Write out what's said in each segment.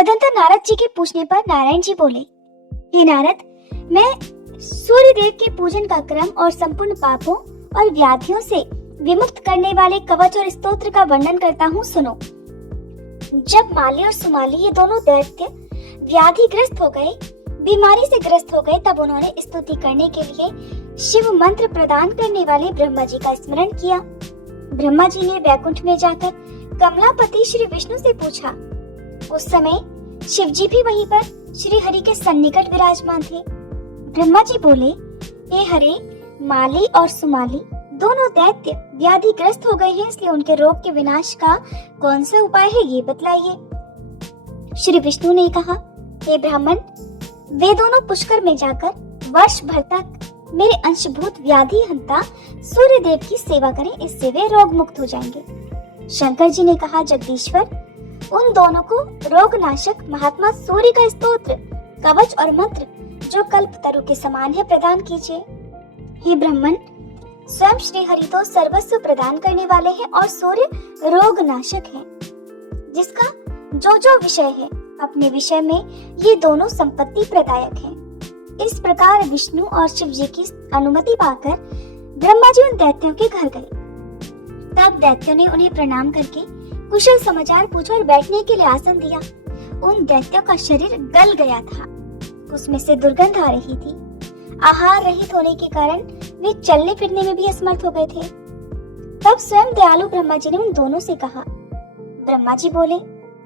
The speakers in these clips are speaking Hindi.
तदंतर नारद जी के पूछने पर नारायण जी बोले, हे नारद, मैं सूर्य देव के पूजन का क्रम और संपूर्ण पापों और व्याधियों से विमुक्त करने वाले कवच और स्तोत्र का वर्णन करता हूँ, सुनो। जब माली और सुमाली ये दोनों दैत्य व्याधिग्रस्त हो गए, बीमारी से ग्रस्त हो गए, तब उन्होंने स्तुति करने के लिए शिव मंत्र प्रदान करने वाले ब्रह्मा जी का स्मरण किया। ब्रह्मा जी ने वैकुंठ में जाकर कमलापति श्री विष्णु से पूछा। उस समय शिव जी भी वहीं पर श्री हरि के सन्निकट विराजमान थे। ब्रह्मा जी बोले, हे हरे, माली और सुमाली दोनों दैत्य व्याधिग्रस्त हो गए हैं, इसलिए उनके रोग के विनाश का कौन सा उपाय है ये बतलाइए। श्री विष्णु ने कहा, हे ब्राह्मण, वे दोनों पुष्कर में जाकर वर्ष भर तक मेरे अंशभूत व्याधि हंता सूर्य देव की सेवा करें, इससे वे रोग मुक्त हो जाएंगे। शंकर जी ने कहा, जगदीश्वर, उन दोनों को रोग नाशक महात्मा सूर्य का स्तोत्र, कवच और मंत्र जो कल्प तरु के समान है प्रदान कीजिए। हे ब्राह्मण, स्वयं श्री हरि तो सर्वस्व प्रदान करने वाले हैं और सूर्य रोग नाशक है, जिसका जो जो विषय है अपने विषय में ये दोनों संपत्ति प्रदायक हैं। इस प्रकार विष्णु और शिव जी की अनुमति पाकर ब्रह्मा जी उन दैत्यों के घर गए। तब दैत्यों ने उन्हें प्रणाम करके कुशल समाचार पूछा और बैठने के लिए आसन दिया। उन दैत्यों का शरीर गल गया था, उसमें से दुर्गंध आ रही थी। आहार रहित होने के कारण वे चलने फिरने में भी असमर्थ हो गए थे। तब स्वयं दयालु ब्रह्मा जी ने उन दोनों से कहा। ब्रह्मा जी बोले,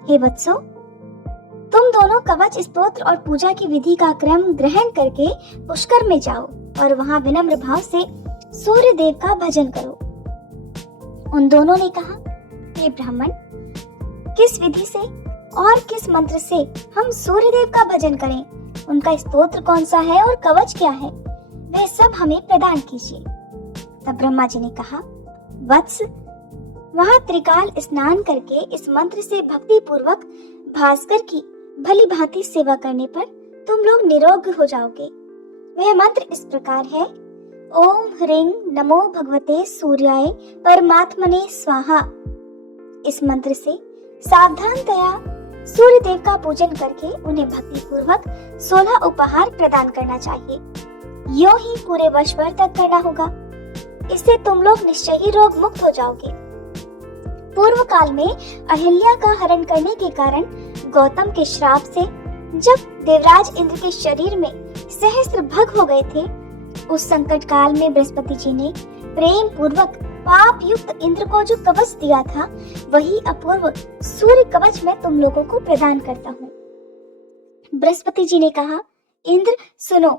हे वत्सो, तुम दोनों कवच, स्तोत्र और पूजा की विधि का क्रम ग्रहण करके पुष्कर में जाओ और वहां विनम्र भाव से सूर्य देव का भजन करो। उन दोनों ने कहा, हे ब्राह्मण, किस विधि से और किस मंत्र से हम सूर्य देव का भजन करें? उनका स्तोत्र कौन सा है और कवच क्या है? वह सब हमें प्रदान कीजिए। तब ब्रह्मा जी ने कहा, वत्स, वहां त्रिकाल स्नान करके इस मंत्र से भक्ति पूर्वक भास्कर की भली भांति सेवा करने पर तुम लोग निरोग हो जाओगे। वह मंत्र इस प्रकार है, ओम ह्रीं नमो भगवते सूर्याय परमात्मने स्वाहा। इस मंत्र से सावधानतया सूर्य देव का पूजन करके उन्हें भक्ति पूर्वक 16 उपहार प्रदान करना चाहिए। यूं ही पूरे वर्ष भर तक करना होगा। इससे तुम लोग निश्चय ही रोग मुक्त हो जाओगे। पूर्व काल में अहिल्या का हरण करने के कारण गौतम के श्राप से जब देवराज इंद्र के शरीर में सहस्त्र भग हो गए थे, उस संकट काल में बृहस्पति जी ने प्रेम पूर्वक पाप युक्त इंद्र को जो कवच दिया था, वही अपूर्व सूर्य कवच मैं तुम लोगों को प्रदान करता हूँ। बृहस्पति जी ने कहा, इंद्र सुनो,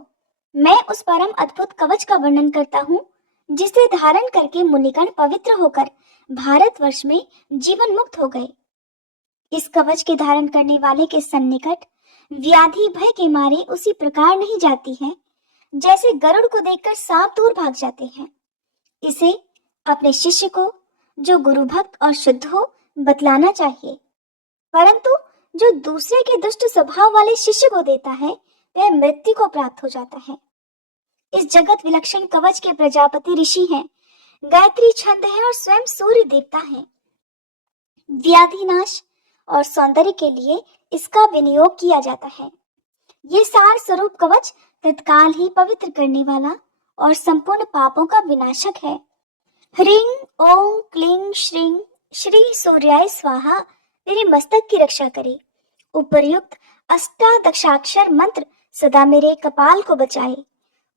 मैं उस परम अद्भुत कवच का वर्णन करता हूँ, जिसे धारण करके मुनिगण पवित्र होकर भारतवर्ष में जीवन मुक्त हो गए। इस कवच के धारण करने वाले के सन्निकट व्याधि भय के मारे उसी प्रकार नहीं जाती है जैसे गरुड़ को देखकर सांप दूर भाग जाते हैं। इसे अपने शिष्य को, जो गुरु भक्त और शुद्ध हो, बतलाना चाहिए, परंतु जो दूसरे के दुष्ट स्वभाव वाले शिष्य को देता है, वह मृत्यु को प्राप्त हो जाता है। इस जगत विलक्षण कवच के प्रजापति ऋषि हैं, गायत्री छंद है और स्वयं सूर्य देवता है। व्याधि नाश और सौंदर्य के लिए इसका विनियोग किया जाता है। ये सार स्वरूप कवच तत्काल ही पवित्र करने वाला और संपूर्ण पापों का विनाशक है। ह्रीं ओम क्लीं श्रीं श्री सूर्याय स्वाहा मेरे मस्तक की रक्षा करे। उपर्युक्त अष्टादशाक्षर मंत्र सदा मेरे कपाल को बचाए।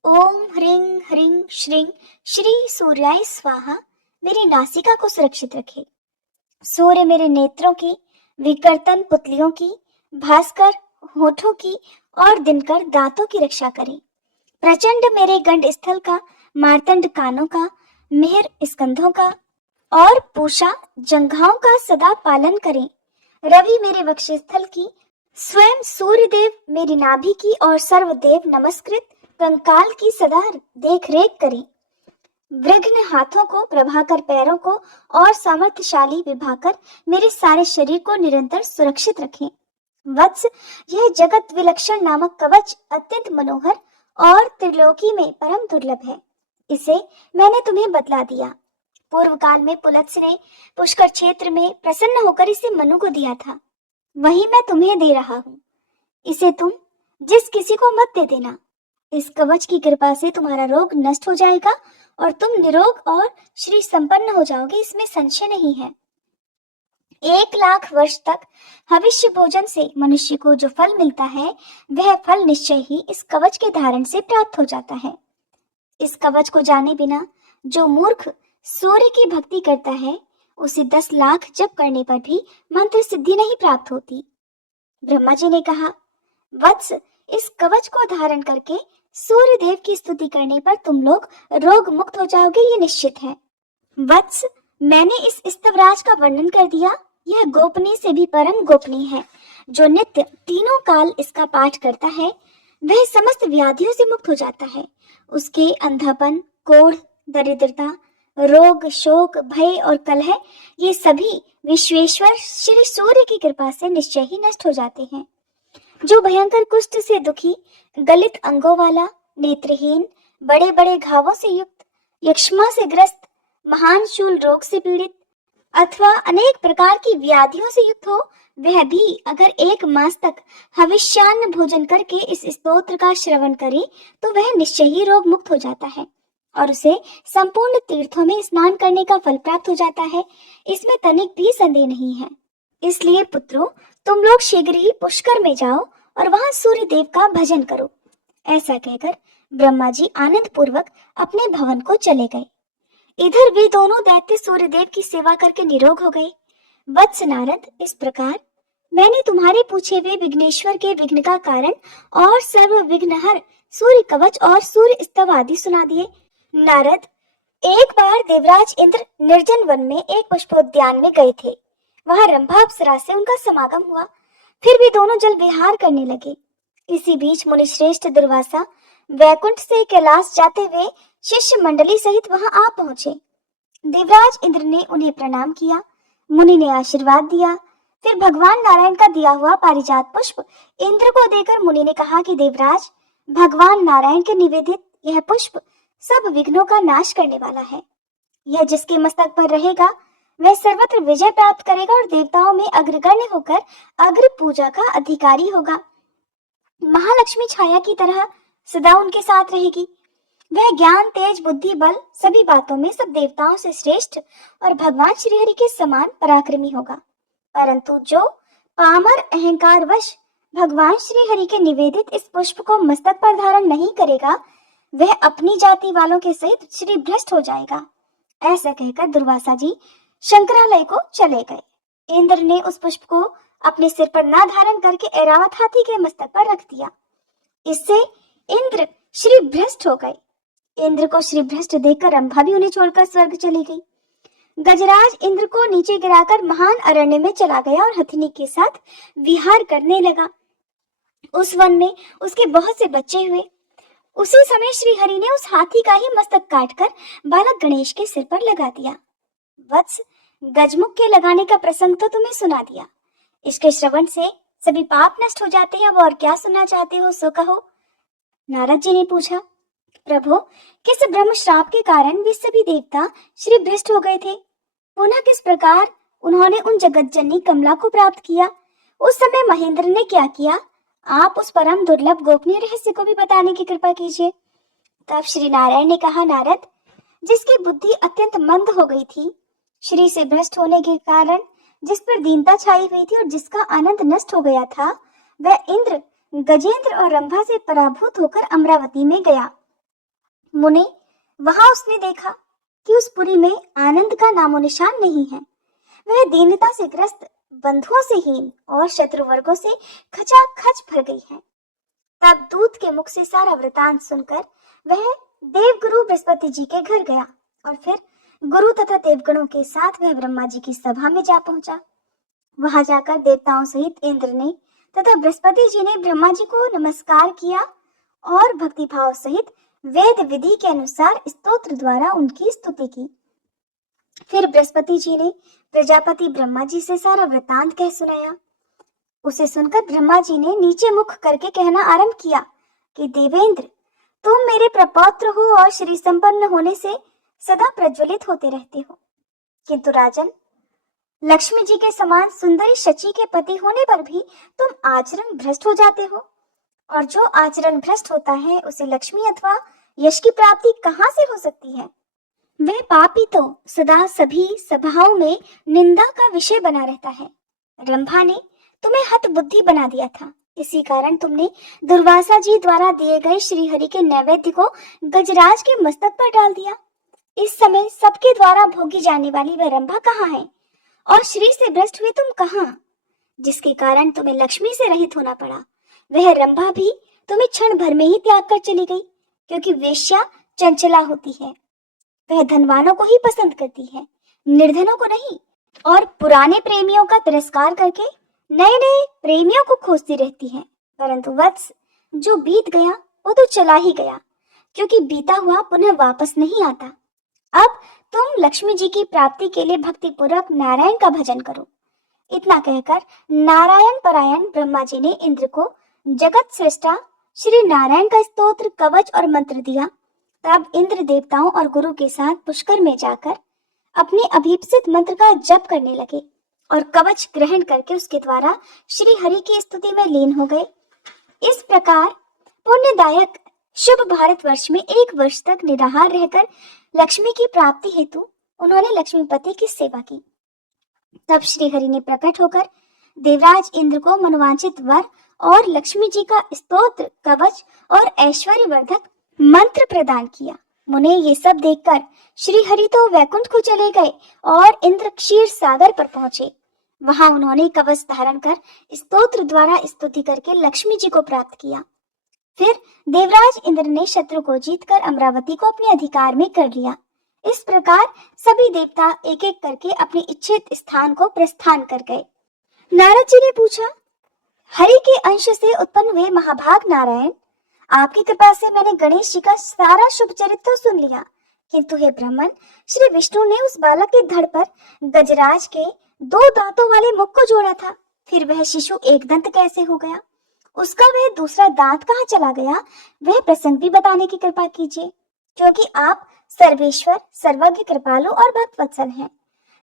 ओम ह्रीं ह्रीं श्रीं श्री सूर्याय स्वाहा मेरी नासिका को सुरक्षित रखे। सूर्य मेरे नेत्रों की, विकर्तन पुतलियों की, भास्कर होठों की और दिनकर दांतों की रक्षा करे। प्रचंड मेरे गंड स्थल का, मार्तंड कानों का, मिहिर स्कंधों का और पूषा जंघाओं का सदा पालन करें। रवि मेरे वक्षस्थल की, स्वयं सूर्य देव मेरी नाभि की और सर्वदेव नमस्कृत कंकाल की सदा देख रेख करें। विघ्न हाथों को, प्रभाकर पैरों को और सामर्थ्यशाली विभाकर मेरे सारे शरीर को निरंतर सुरक्षित रखें। वत्स, यह जगत विलक्षण नामक कवच अत्यंत मनोहर और त्रिलोकी में परम दुर्लभ है। इसे मैंने तुम्हें बतला दिया। पूर्व काल में पुलत्स्य ने पुष्कर क्षेत्र में प्रसन्न होकर इसे मनु को दिया था। वही मैं तुम्हें दे रहा हूँ। इसे तुम जिस किसी को मत दे देना। इस कवच की कृपा से तुम्हारा रोग नष्ट हो जाएगा और तुम निरोग और श्री संपन्न हो जाओगे, इसमें संशय नहीं है। 1 लाख वर्ष तक हविष्य भोजन से मनुष्य को जो फल मिलता है, वह फल निश्चय ही इस कवच के धारण से प्राप्त हो जाता है। इस कवच को जाने बिना जो मूर्ख सूर्य की भक्ति करता है, उसे 10 लाख जप करने पर भी मंत्र सिद्धि नहीं प्राप्त होती। ब्रह्मा जी ने कहा, वत्स, इस कवच को धारण करके सूर्य देव की स्तुति करने पर तुम लोग रोग मुक्त हो जाओगे, ये निश्चित है। वत्स, मैंने इस स्तवराज का वर्णन कर दिया। यह गोपनीय से भी परम गोपनीय है। जो नित्य तीनों काल इसका पाठ करता है, वह समस्त व्याधियों से मुक्त हो जाता है। उसके अंधापन, कोढ़, दरिद्रता, रोग, शोक, भय और कलह, ये सभी विश्वेश्वर श्री सूर्य की कृपा से निश्चय ही नष्ट हो जाते हैं। जो भयंकर कुष्ठ से दुखी, गलित अंगों वाला, नेत्रहीन, बड़े बड़े घावों से युक्त, यक्ष्मा से ग्रस्त, महान शूल रोग से पीड़ित अथवा अनेक प्रकार की व्याधियों से युक्त हो, वह भी अगर 1 मास तक हविष्यान्न भोजन करके इस स्तोत्र का श्रवण करे, तो वह निश्चय ही रोग मुक्त हो जाता है और उसे संपूर्ण तीर्थों में स्नान करने का फल प्राप्त हो जाता है। इसमें तनिक भी संदेह नहीं है। इसलिए पुत्रों, तुम लोग शीघ्र ही पुष्कर में जाओ और वहां सूर्य देव का भजन करो। ऐसा कहकर ब्रह्मा जी आनंद पूर्वक अपने भवन को चले गए। इधर वे दोनों दैत्य सूर्यदेव की सेवा करके निरोग हो गए। वत्स नारद, इस प्रकार मैंने तुम्हारे पूछे हुए विघ्नेश्वर के विघ्न का कारण और सर्व विघ्नहर सूर्य कवच और सूर्य स्तव आदि सुना दिए। नारद, एक बार देवराज इंद्र निर्जन वन में एक पुष्पोद्यान में गए थे। वहां रंभा अप्सरा से उनका समागम हुआ। फिर वे दोनों जल विहार करने लगे। इसी बीच मुनिश्रेष्ठ दुर्वासा वैकुंठ से कैलाश जाते हुए शिष्य मंडली सहित वहां आ पहुंचे। देवराज इंद्र ने उन्हें प्रणाम किया। मुनि ने आशीर्वाद दिया। फिर भगवान नारायण का दिया हुआ पारिजात पुष्प इंद्र को देकर मुनि ने कहा कि देवराज, भगवान नारायण के निवेदित यह पुष्प सब विघ्नों का नाश करने वाला है। यह जिसके मस्तक पर रहेगा, वह सर्वत्र विजय प्राप्त करेगा और देवताओं में अग्रगण्य होकर अग्र पूजा का अधिकारी होगा। महालक्ष्मी छाया की तरह सदा उनके साथ रहेगी। वह ज्ञान, तेज, बुद्धि, बल सभी बातों में सब देवताओं से श्रेष्ठ और भगवान श्रीहरि के समान पराक्रमी होगा। परंतु जो पामर अहंकार वश भगवान श्रीहरि के निवेदित इस पुष्प को मस्तक पर धारण नहीं करेगा, वह अपनी जाति वालों के सहित श्री भ्रष्ट हो जाएगा। ऐसा कहकर दुर्वासा जी शंकरालय को चले गए। इंद्र ने उस पुष्प को अपने सिर पर ना धारण करके ऐरावत हाथी के मस्तक पर रख दिया। इससे इंद्र श्री भ्रष्ट हो गए। इंद्र को श्री भ्रष्ट देखकर रंभा भी उन्हें छोड़कर स्वर्ग चली गई। गजराज इंद्र को नीचे गिराकर महान अरण्य में चला गया और हथिनी के साथ विहार करने लगा। उस वन में उसके बहुत से बच्चे हुए। उसी समय श्री हरि ने उस हाथी का ही मस्तक काटकर बालक गणेश के सिर पर लगा दिया। वत्स, गजमुख के लगाने का प्रसंग तो तुम्हें सुना दिया। इसके श्रवण से सभी पाप नष्ट हो जाते हैं। अब और क्या सुनना चाहते हो सो कहो। नारद जी ने पूछा, प्रभु, किस ब्रह्म श्राप के कारण वे सभी देवता श्री भ्रष्ट हो गए थे? पुनः किस प्रकार उन्होंने उन जगत जननी कमला को प्राप्त किया? उस समय महेंद्र ने क्या किया? आप उस परम दुर्लभ गोपनीय रहस्य को भी बताने की कृपा कीजिए। तब श्री नारायण ने कहा, नारद, जिसकी बुद्धि अत्यंत मंद हो गई थी, श्री से भ्रष्ट होने के कारण जिस पर दीनता छाई हुई थी और जिसका आनंद नष्ट हो गया था, वह इंद्र, गजेंद्र और रंभा से पराभूत होकर अमरावती में गया। मुने, वहां उसने देखा कि उस पुरी में आनंद का नामो निशान नहीं है। वह दीनता से ग्रस्त, बंधुओं से हीन और शत्रु वर्गों से खचाखच भर गई है। तब दूत के मुख से सारा वृतांत सुनकर वह देवगुरु बृहस्पति जी के घर गया और फिर गुरु तथा देवगणों के साथ वह ब्रह्मा जी की सभा में जा पहुंचा। वहां जाकर देवताओं सहित इंद्र ने तथा बृहस्पति जी ने ब्रह्मा जी को नमस्कार किया और भक्तिभाव सहित वेद विधि के अनुसार स्तोत्र द्वारा उनकी स्तुति की। फिर बृहस्पति जी ने प्रजापति ब्रह्मा जी से सारा वृतांत कह सुनाया। उसे सुनकर ब्रह्मा जी ने नीचे मुख करके कहना आरंभ किया कि देवेंद्र, तुम मेरे प्रपौत्र हो और श्री संपन्न होने से सदा प्रज्वलित होते रहते हो। किंतु राजन, लक्ष्मी जी के समान सुंदरी शची के पति होने पर भी तुम आचरण भ्रष्ट हो जाते हो, और जो आचरण भ्रष्ट होता है उसे लक्ष्मी अथवा यश की प्राप्ति कहाँ से हो सकती है। वह पापी तो सदा सभी सभाओं में निंदा का विषय बना रहता है। रंभा ने तुम्हें हतबुद्धि बना दिया था, इसी कारण तुमने दुर्वासा जी द्वारा दिए गए श्रीहरि के नैवेद्य को गजराज के मस्तक पर डाल दिया। इस समय सबके द्वारा भोगी जाने वाली वह रंभा कहाँ है, और श्री से भ्रष्ट हुए तुम कहाँ, जिसके कारण तुम्हें लक्ष्मी से रहित होना पड़ा। वह रंभा भी तुम्हें क्षण भर में ही त्याग कर चली गई, क्योंकि वेश्या चंचला होती है। वह धनवानों को ही पसंद करती है, निर्धनों को नहीं, और पुराने प्रेमियों का तिरस्कार करके नए नए प्रेमियों को खोजती रहती है। परंतु वत्स, जो बीत गया वो तो चला ही गया, क्योंकि बीता हुआ पुनः वापस नहीं आता। अब तुम लक्ष्मी जी की प्राप्ति के लिए भक्ति पूर्वक नारायण का भजन करो। इतना कहकर नारायण परायण ब्रह्मा जी ने इंद्र को जगत सृष्टा श्री नारायण का स्तोत्र, कवच और मंत्र दिया। तब इंद्र देवताओं और गुरु के साथ पुष्कर में जाकर अपने अभीप्सित मंत्र का जप करने लगे और कवच ग्रहण करके उसके द्वारा श्री हरि की स्तुति में लीन हो गए। इस प्रकार पुण्यदायक शुभ भारत वर्ष में 1 वर्ष तक निराहार रहकर लक्ष्मी की प्राप्ति हेतु उन्होंने लक्ष्मीपति की सेवा की। तब श्री हरि ने प्रकट होकर देवराज इंद्र को मनोवांछित वर और लक्ष्मी जी का स्तोत्र, कवच और ऐश्वर्यवर्धक मंत्र प्रदान किया। मुने ये सब देखकर श्री हरि तो वैकुंठ को चले गए और इंद्र क्षीर सागर पर पहुंचे। वहां उन्होंने कवच धारण कर स्तोत्र द्वारा स्तुति करके लक्ष्मी जी को प्राप्त किया। फिर देवराज इंद्र ने शत्रु को जीतकर अमरावती को अपने अधिकार में कर लिया। इस प्रकार सभी देवता एक एक करके अपने इच्छित स्थान को प्रस्थान कर गए। नारद जी ने पूछा, हरि के अंश से उत्पन्न हुए महाभाग नारायण, आपकी कृपा से मैंने गणेश जी का सारा शुभ चरित्र सुन लिया, किंतु हे ब्राह्मण, श्री विष्णु ने उस बालक के धड़ पर गजराज के 2 दांतों वाले मुख को जोड़ा था, फिर वह शिशु एक दंत कैसे हो गया, उसका वह दूसरा दांत कहाँ चला गया, वह प्रसंग भी बताने की कृपा कीजिए, क्योंकि आप सर्वेश्वर, सर्वज्ञ, कृपालु और भक्त वत्सल हैं।